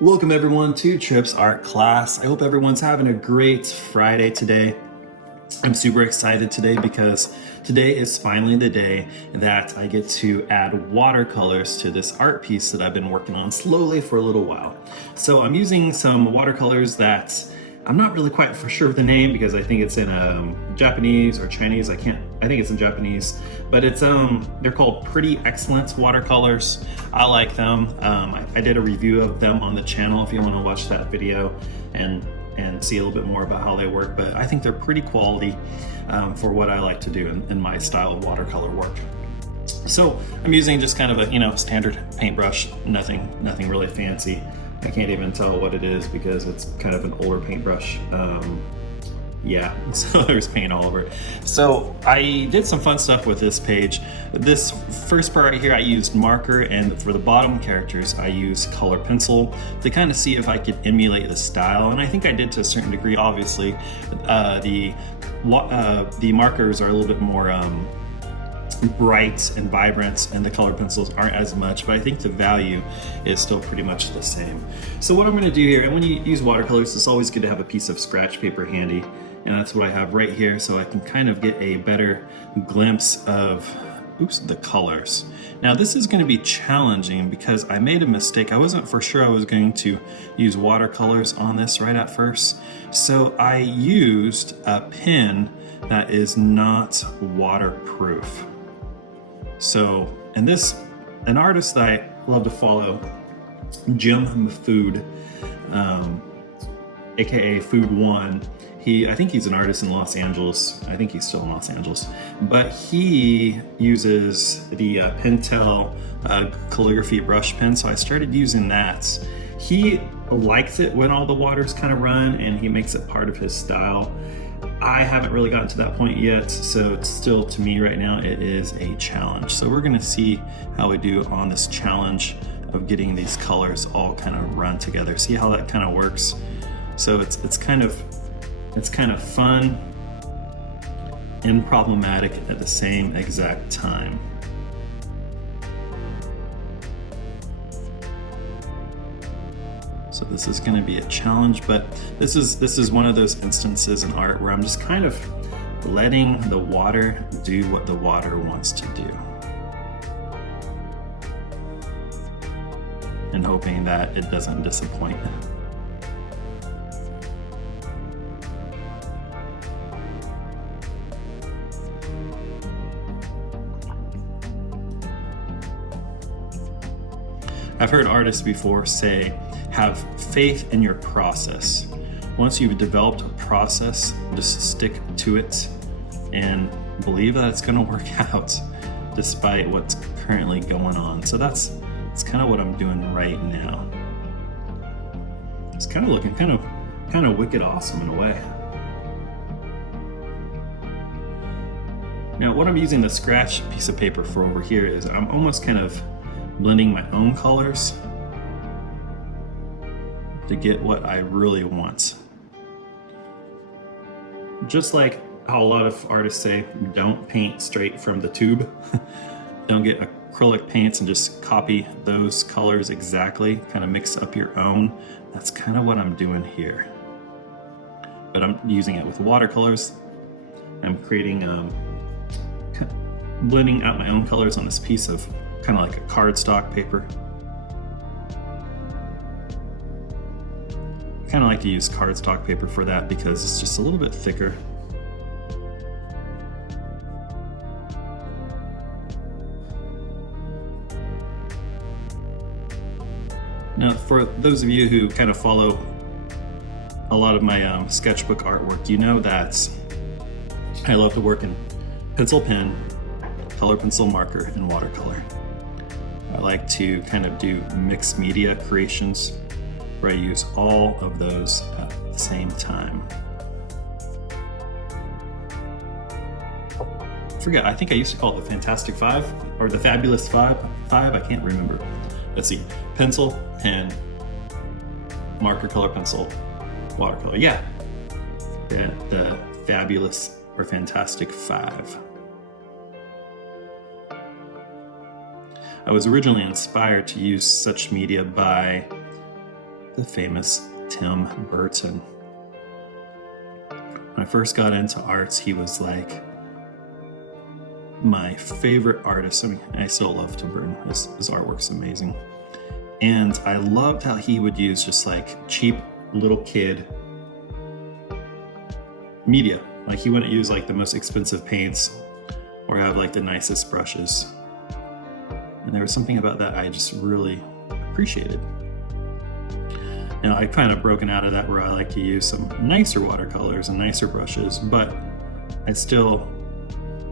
Welcome everyone to Tripp's art class. I hope everyone's having a great Friday today. I'm super excited today because today is finally the day that I get to add watercolors to this art piece that I've been working on slowly for a little while. So I'm using some watercolors that I'm not really quite for sure of the name because I think it's in Japanese or Chinese. I think it's in Japanese, but it's they're called Pretty Excellent watercolors. I like them. I did a review of them on the channel if you want to watch that video and see a little bit more about how they work, but I think they're pretty quality for what I like to do in my style of watercolor work. So I'm using just kind of a standard paintbrush, nothing really fancy. I can't even tell what it is because it's kind of an older paintbrush. Yeah, so there's paint all over it. So I did some fun stuff with this page. This first part right here, I used marker, and for the bottom characters, I used color pencil to kind of see if I could emulate the style. And I think I did to a certain degree. Obviously, the markers are a little bit more bright and vibrant, and the color pencils aren't as much, but I think the value is still pretty much the same. So what I'm going to do here, and when you use watercolors, it's always good to have a piece of scratch paper handy, and that's what I have right here, so I can kind of get a better glimpse of the colors. Now this is going to be challenging because I made a mistake. I wasn't for sure I was going to use watercolors on this right at first, so I used a pen that is not waterproof. So, and an artist that I love to follow, Jim Food, aka Food One. I think he's an artist in Los Angeles. I think he's still in Los Angeles, but he uses the Pentel calligraphy brush pen. So I started using that. He likes it when all the waters kind of run, and he makes it part of his style. I haven't really gotten to that point yet, so it's still, to me right now, it is a challenge. So we're gonna see how we do on this challenge of getting these colors all kind of run together. See how that kind of works. So it's kind of fun and problematic at the same exact time. So this is going to be a challenge, but this is one of those instances in art where I'm just kind of letting the water do what the water wants to do, and hoping that it doesn't disappoint. I've heard artists before say, have faith in your process. Once you've developed a process, just stick to it and believe that it's gonna work out despite what's currently going on. So that's kind of what I'm doing right now. It's kind of looking kind of wicked awesome in a way. Now what I'm using the scratch piece of paper for over here is I'm almost kind of blending my own colors to get what I really want. Just like how a lot of artists say, don't paint straight from the tube. Don't get acrylic paints and just copy those colors exactly, kind of mix up your own. That's kind of what I'm doing here. But I'm using it with watercolors. I'm creating, blending out my own colors on this piece of kind of like a cardstock paper. I kind of like to use cardstock paper for that because it's just a little bit thicker. Now, for those of you who kind of follow a lot of my sketchbook artwork, you know that I love to work in pencil pen, color pencil marker, and watercolor. I like to kind of do mixed media creations where I use all of those at the same time. I think I used to call it the Fantastic Five or the Fabulous Five. I can't remember. Let's see. Pencil, pen, marker, color pencil, watercolor. Yeah. The Fabulous or Fantastic Five. I was originally inspired to use such media by the famous Tim Burton. When I first got into arts, he was like my favorite artist. I mean, I still love Tim Burton. His artwork's amazing. And I loved how he would use just like cheap little kid media. Like he wouldn't use like the most expensive paints or have like the nicest brushes. And there was something about that I just really appreciated. Now I've kind of broken out of that where I like to use some nicer watercolors and nicer brushes, but I still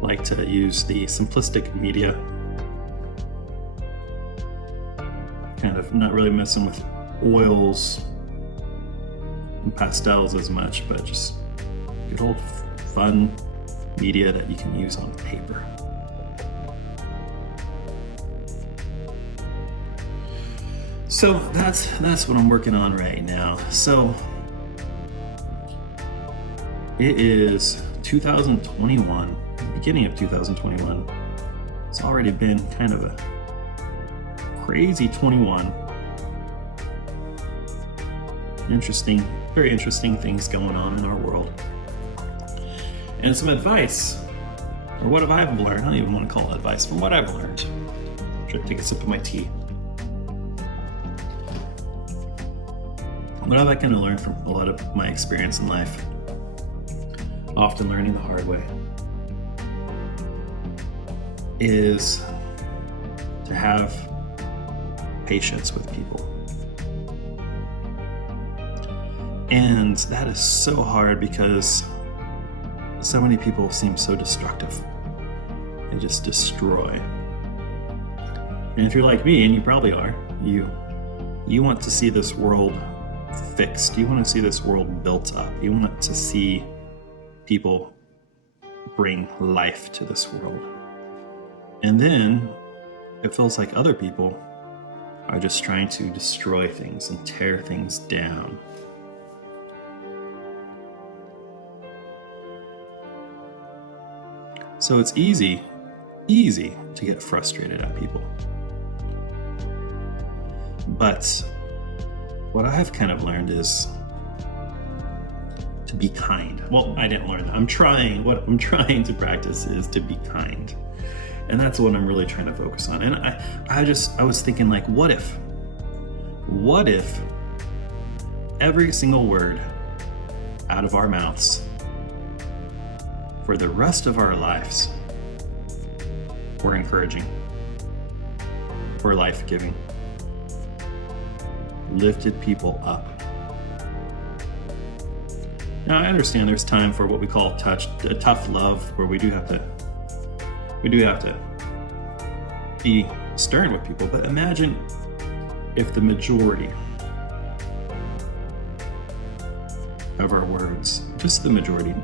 like to use the simplistic media. Kind of not really messing with oils and pastels as much, but just good old fun media that you can use on paper. So that's what I'm working on right now. So it is 2021, beginning of 2021. It's already been kind of a crazy 21. Very interesting things going on in our world. And some advice, or what have I learned? I don't even want to call it advice, from what I've learned. Try to take a sip of my tea. What have I kind of learned from a lot of my experience in life? Often learning the hard way, is to have patience with people. And that is so hard because so many people seem so destructive. They just destroy. And if you're like me, and you probably are, you want to see this world fixed. You want to see this world built up. You want to see people bring life to this world. And then it feels like other people are just trying to destroy things and tear things down. So it's easy to get frustrated at people. But what I've kind of learned is to be kind. Well, I didn't learn that. What I'm trying to practice is to be kind. And that's what I'm really trying to focus on. And I was thinking, like, what if every single word out of our mouths for the rest of our lives were encouraging, were life-giving, lifted people up. Now I understand there's time for what we call tough love, where we do have to be stern with people, but imagine if the majority of our words, just the majority,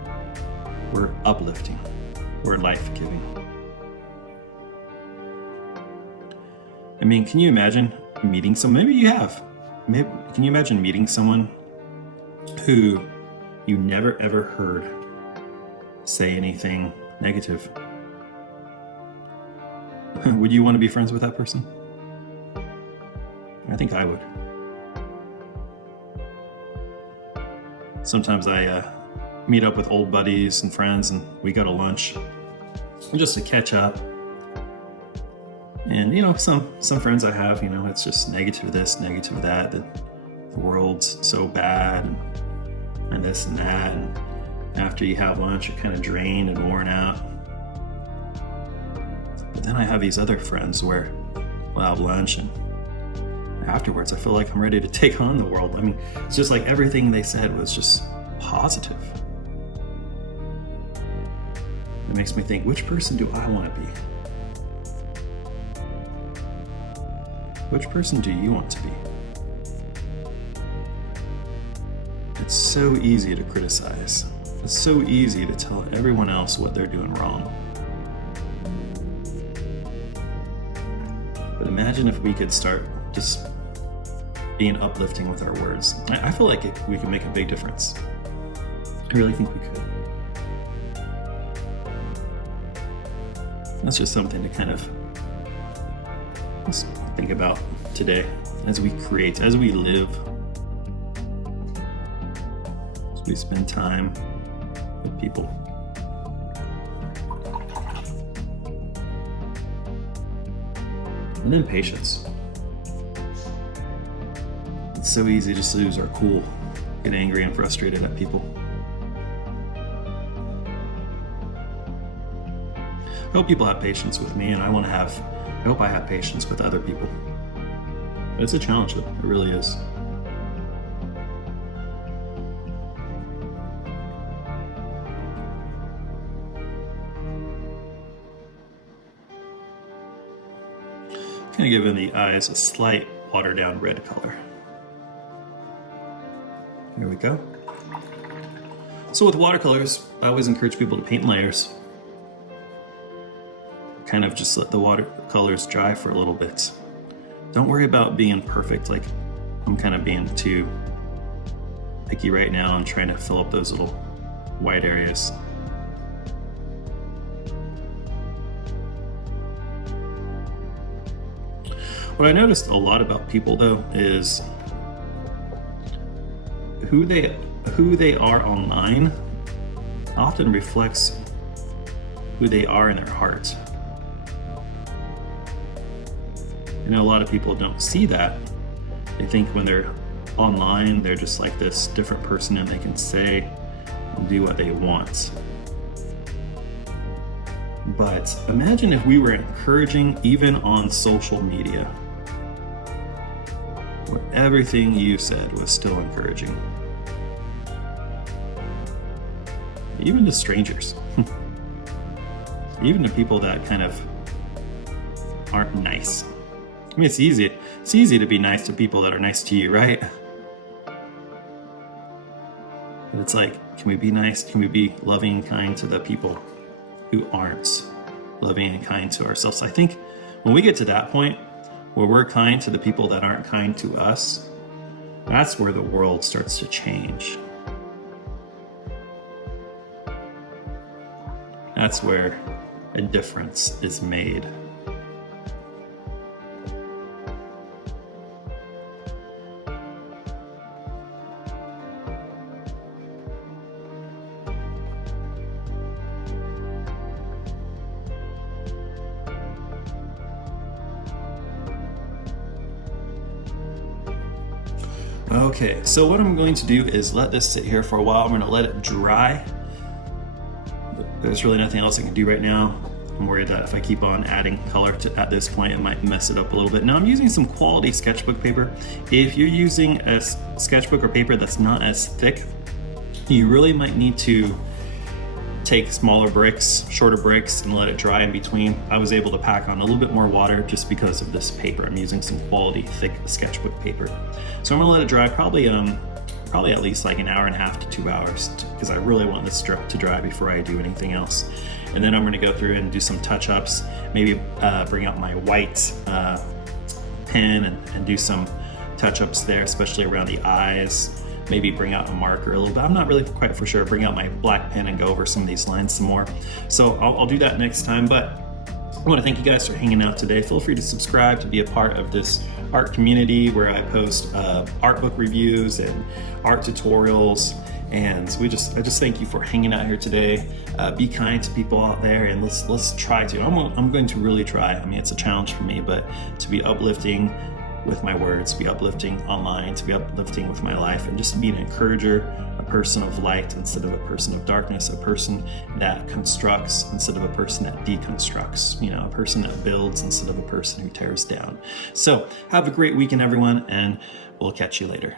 were uplifting, were life-giving. I mean, can you imagine meeting someone? Maybe you have. Can you imagine meeting someone who you never ever heard say anything negative? Would you want to be friends with that person? I think I would. Sometimes I meet up with old buddies and friends, and we go to lunch just to catch up. And some friends I have, it's just negative this, negative that the world's so bad, and this and that. And after you have lunch, you're kind of drained and worn out. But then I have these other friends where we'll have lunch, and afterwards I feel like I'm ready to take on the world. I mean, it's just like everything they said was just positive. It makes me think, which person do I want to be? Which person do you want to be? It's so easy to criticize. It's so easy to tell everyone else what they're doing wrong. But imagine if we could start just being uplifting with our words. I feel like we can make a big difference. I really think we could. That's just something to kind of Let's think about today as we create, as we live, as we spend time with people. And then patience. It's so easy just to lose our cool, get angry and frustrated at people. I hope people have patience with me, and I hope I have patience with other people. It's a challenge, though. It really is. Kind of giving the eyes a slight watered down red color. Here we go. So with watercolors, I always encourage people to paint in layers. Kind of just let the watercolors dry for a little bit. Don't worry about being perfect. Like, I'm kind of being too picky right now and trying to fill up those little white areas. What I noticed a lot about people, though, is who they are online often reflects who they are in their heart. I know a lot of people don't see that. They think when they're online, they're just like this different person and they can say and do what they want. But imagine if we were encouraging even on social media, where everything you said was still encouraging. Even to strangers. Even to people that kind of aren't nice. I mean, it's easy to be nice to people that are nice to you, right? But it's like, can we be nice? Can we be loving and kind to the people who aren't loving and kind to ourselves? I think when we get to that point where we're kind to the people that aren't kind to us, that's where the world starts to change. That's where a difference is made. Okay, so what I'm going to do is let this sit here for a while. I'm going to let it dry. There's really nothing else I can do right now. I'm worried that if I keep on adding color at this point, it might mess it up a little bit. Now I'm using some quality sketchbook paper. If you're using a sketchbook or paper that's not as thick, you really might need to take smaller bricks, shorter bricks, and let it dry in between. I was able to pack on a little bit more water just because of this paper. I'm using some quality thick sketchbook paper. So I'm gonna let it dry probably at least like an hour and a half to 2 hours, because I really want this to dry before I do anything else. And then I'm gonna go through and do some touch-ups, maybe bring out my white pen and do some touch-ups there, especially around the eyes. Maybe bring out a marker a little bit. I'm not really quite for sure. Bring out my black pen and go over some of these lines some more. So I'll do that next time, but I want to thank you guys for hanging out today. Feel free to subscribe to be a part of this art community where I post art book reviews and art tutorials. And I just thank you for hanging out here today. Be kind to people out there, and let's try to. I'm going to really try. I mean, it's a challenge for me, but to be uplifting with my words, to be uplifting online, to be uplifting with my life, and just to be an encourager, a person of light instead of a person of darkness, a person that constructs instead of a person that deconstructs, a person that builds instead of a person who tears down. So have a great weekend, everyone, and we'll catch you later.